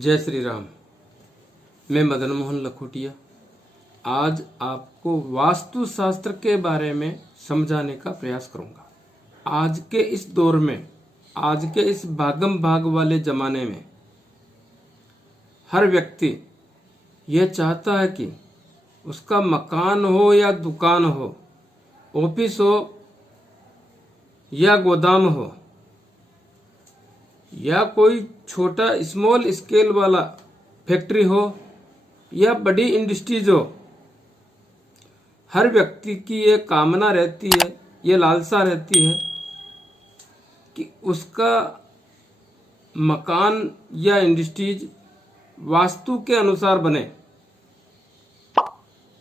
जय श्री राम। मैं मदन मोहन लखोटिया आज आपको वास्तु शास्त्र के बारे में समझाने का प्रयास करूंगा। आज के इस दौर में, आज के इस भागम भाग वाले जमाने में हर व्यक्ति यह चाहता है कि उसका मकान हो या दुकान हो, ऑफिस हो या गोदाम हो, या कोई छोटा स्मॉल स्केल वाला फैक्ट्री हो या बड़ी इंडस्ट्रीज हो, हर व्यक्ति की ये कामना रहती है, ये लालसा रहती है कि उसका मकान या इंडस्ट्रीज वास्तु के अनुसार बने,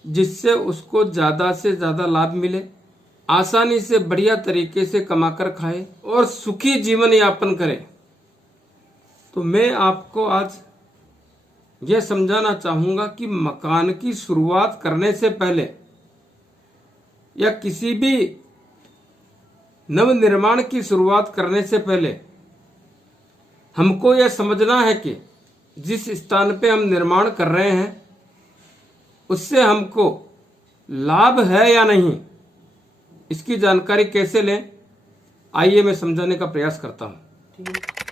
जिससे उसको ज़्यादा से ज़्यादा लाभ मिले, आसानी से बढ़िया तरीके से कमाकर खाए और सुखी जीवन यापन करे। तो मैं आपको आज यह समझाना चाहूँगा कि मकान की शुरुआत करने से पहले या किसी भी नवनिर्माण की शुरुआत करने से पहले हमको यह समझना है कि जिस स्थान पे हम निर्माण कर रहे हैं उससे हमको लाभ है या नहीं, इसकी जानकारी कैसे लें, आइए मैं समझाने का प्रयास करता हूँ।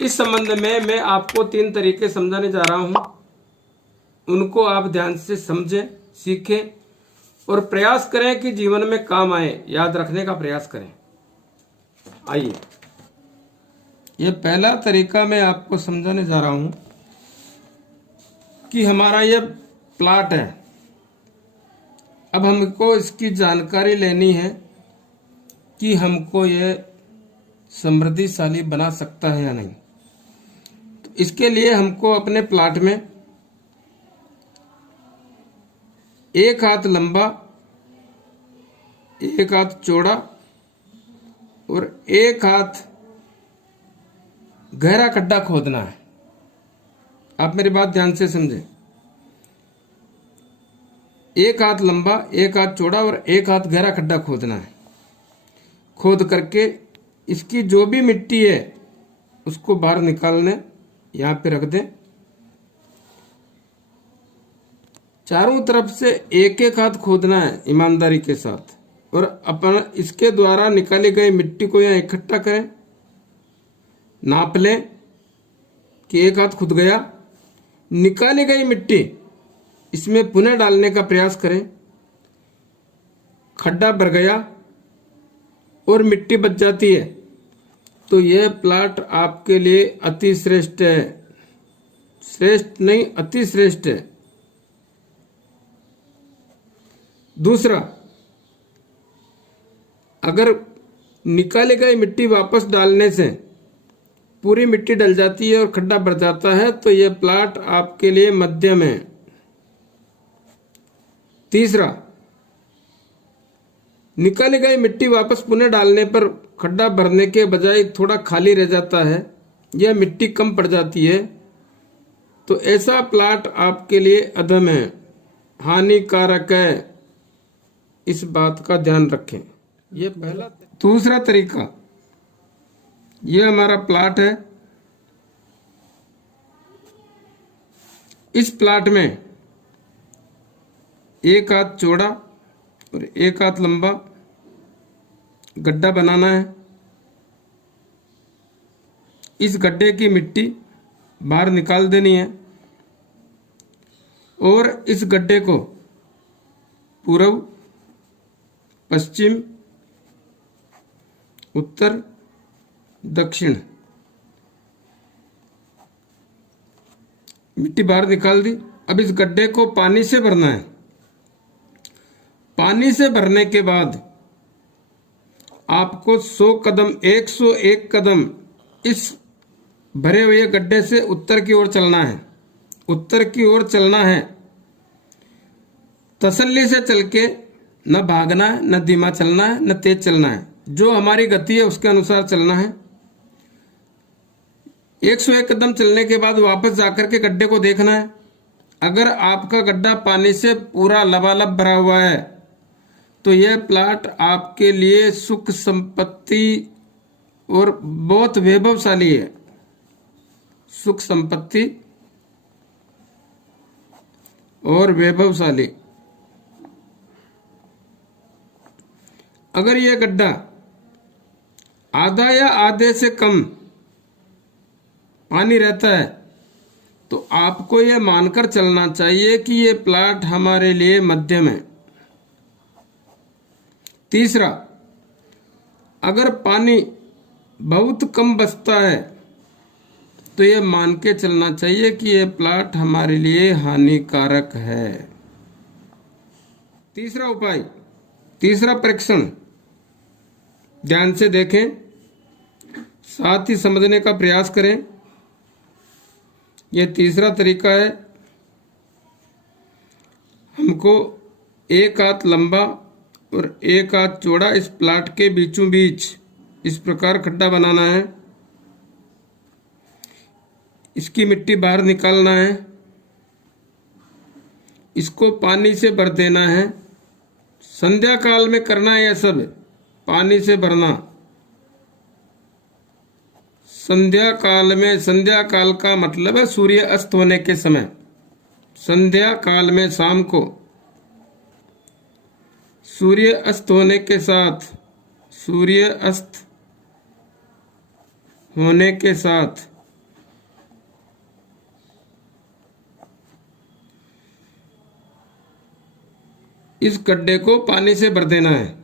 इस संबंध में मैं आपको 3 तरीके समझाने जा रहा हूँ, उनको आप ध्यान से समझें, सीखें और प्रयास करें कि जीवन में काम आए, याद रखने का प्रयास करें। आइए, यह पहला तरीका मैं आपको समझाने जा रहा हूँ कि हमारा यह प्लाट है। अब हमको इसकी जानकारी लेनी है कि हमको यह समृद्धिशाली बना सकता है या नहीं। तो इसके लिए हमको अपने प्लाट में 1 हाथ लंबा, 1 हाथ चौड़ा और 1 हाथ गहरा खड्डा खोदना है। आप मेरी बात ध्यान से समझें। 1 हाथ लंबा, 1 हाथ चौड़ा और 1 हाथ गहरा खड्डा खोदना है। खोद करके इसकी जो भी मिट्टी है उसको बाहर निकालने यहाँ पे रख दें। चारों तरफ से 1-1 हाथ खोदना है ईमानदारी के साथ, और अपन इसके द्वारा निकाली गई मिट्टी को यहाँ इकट्ठा करें। नाप लें कि 1 हाथ खुद गया। निकाली गई मिट्टी इसमें पुनः डालने का प्रयास करें। खड्डा भर गया और मिट्टी बच जाती है तो यह प्लाट आपके लिए अति श्रेष्ठ है। श्रेष्ठ नहीं, अति श्रेष्ठ है। दूसरा, अगर निकाली गई मिट्टी वापस डालने से पूरी मिट्टी डल जाती है और खड्डा भर जाता है तो यह प्लाट आपके लिए मध्यम है। तीसरा, निकाली गई मिट्टी वापस पुनः डालने पर खड्डा भरने के बजाय थोड़ा खाली रह जाता है या मिट्टी कम पड़ जाती है तो ऐसा प्लाट आपके लिए अधम है, हानिकारक है। इस बात का ध्यान रखें। ये पहला। दूसरा तरीका, यह हमारा प्लाट है। इस प्लाट में 1 हाथ चौड़ा और 1 हाथ लंबा गड्ढा बनाना है। इस गड्ढे की मिट्टी बाहर निकाल देनी है और इस गड्ढे को पूर्व, पश्चिम, उत्तर, दक्षिण मिट्टी बाहर निकाल दी। अब इस गड्ढे को पानी से भरना है। पानी से भरने के बाद आपको 100 कदम, 101 कदम इस भरे हुए गड्ढे से उत्तर की ओर चलना है। उत्तर की ओर चलना है। तसल्ली से चल के, न भागना है, न धीमा चलना है, न तेज चलना है। जो हमारी गति है उसके अनुसार चलना है। 101 कदम चलने के बाद वापस जाकर के गड्ढे को देखना है। अगर आपका गड्ढा पानी से पूरा लबालब भरा हुआ है तो यह प्लाट आपके लिए सुख संपत्ति और बहुत वैभवशाली है। सुख संपत्ति और वैभवशाली। अगर यह गड्ढा आधा या आधे से कम पानी रहता है तो आपको यह मानकर चलना चाहिए कि यह प्लाट हमारे लिए मध्यम है। तीसरा, अगर पानी बहुत कम बचता है तो यह मान के चलना चाहिए कि यह प्लाट हमारे लिए हानिकारक है। तीसरा उपाय, तीसरा परीक्षण ध्यान से देखें, साथ ही समझने का प्रयास करें। यह तीसरा तरीका है, हमको एक हाथ लंबा और एक हाथ चौड़ा इस प्लाट के बीचों बीच इस प्रकार खड्डा बनाना है। इसकी मिट्टी बाहर निकालना है, इसको पानी से भर देना है। संध्या काल में करना है यह सब, पानी से भरना। संध्या काल में, संध्या काल का मतलब है सूर्य अस्त होने के समय। संध्या काल में शाम को सूर्य अस्त होने के साथ, सूर्य अस्त होने के साथ इस गड्ढे को पानी से भर देना है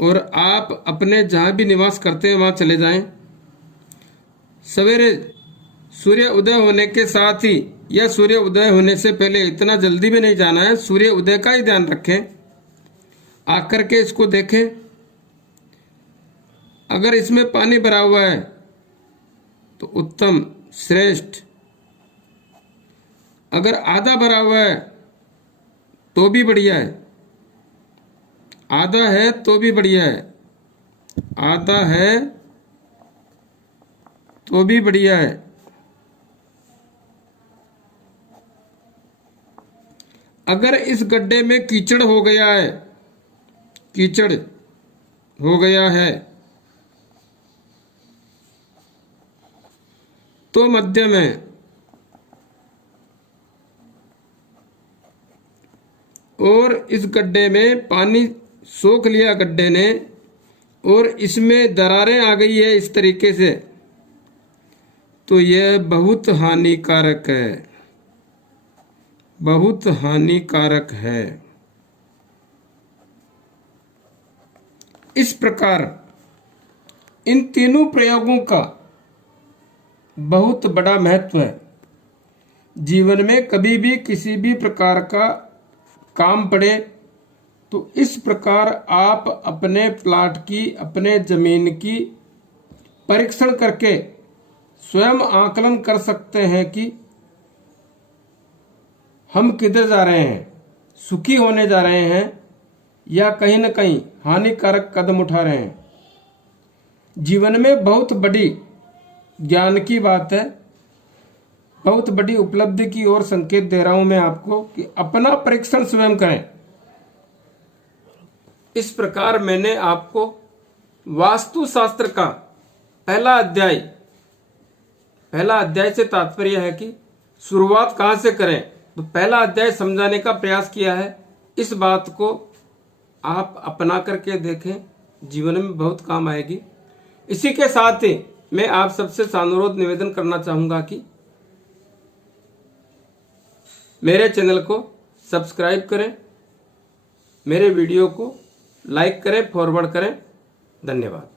और आप अपने जहां भी निवास करते हैं वहां चले जाएं। सवेरे सूर्य उदय होने के साथ ही या सूर्य उदय होने से पहले, इतना जल्दी भी नहीं जाना है, सूर्य उदय का ही ध्यान रखें। आकर के इसको देखें, अगर इसमें पानी भरा हुआ है तो उत्तम, श्रेष्ठ। अगर आधा भरा हुआ है तो भी बढ़िया है, आधा है तो भी बढ़िया है, आधा है तो भी बढ़िया है। अगर इस गड्ढे में कीचड़ हो गया है, कीचड़ हो गया है तो मध्यम है। और इस गड्ढे में पानी सोख लिया गड्ढे ने और इसमें दरारें आ गई है इस तरीके से, तो यह बहुत हानिकारक है, बहुत हानिकारक है। इस प्रकार इन तीनों प्रयोगों का बहुत बड़ा महत्व है। जीवन में कभी भी किसी भी प्रकार का काम पड़े तो इस प्रकार आप अपने प्लाट की, अपने जमीन की परीक्षण करके स्वयं आकलन कर सकते हैं कि हम किधर जा रहे हैं, सुखी होने जा रहे हैं या कहीं न कहीं हानिकारक कदम उठा रहे हैं। जीवन में बहुत बड़ी ज्ञान की बात है, बहुत बड़ी उपलब्धि की ओर संकेत दे रहा हूं मैं आपको कि अपना परीक्षण स्वयं करें। इस प्रकार मैंने आपको वास्तुशास्त्र का पहला अध्याय से तात्पर्य है कि शुरुआत कहां से करें, तो पहला अध्याय समझाने का प्रयास किया है। इस बात को आप अपना करके देखें, जीवन में बहुत काम आएगी। इसी के साथ ही मैं आप सबसे सानुरोध निवेदन करना चाहूंगा कि मेरे चैनल को सब्सक्राइब करें, मेरे वीडियो को लाइक करें, फॉरवर्ड करें। धन्यवाद।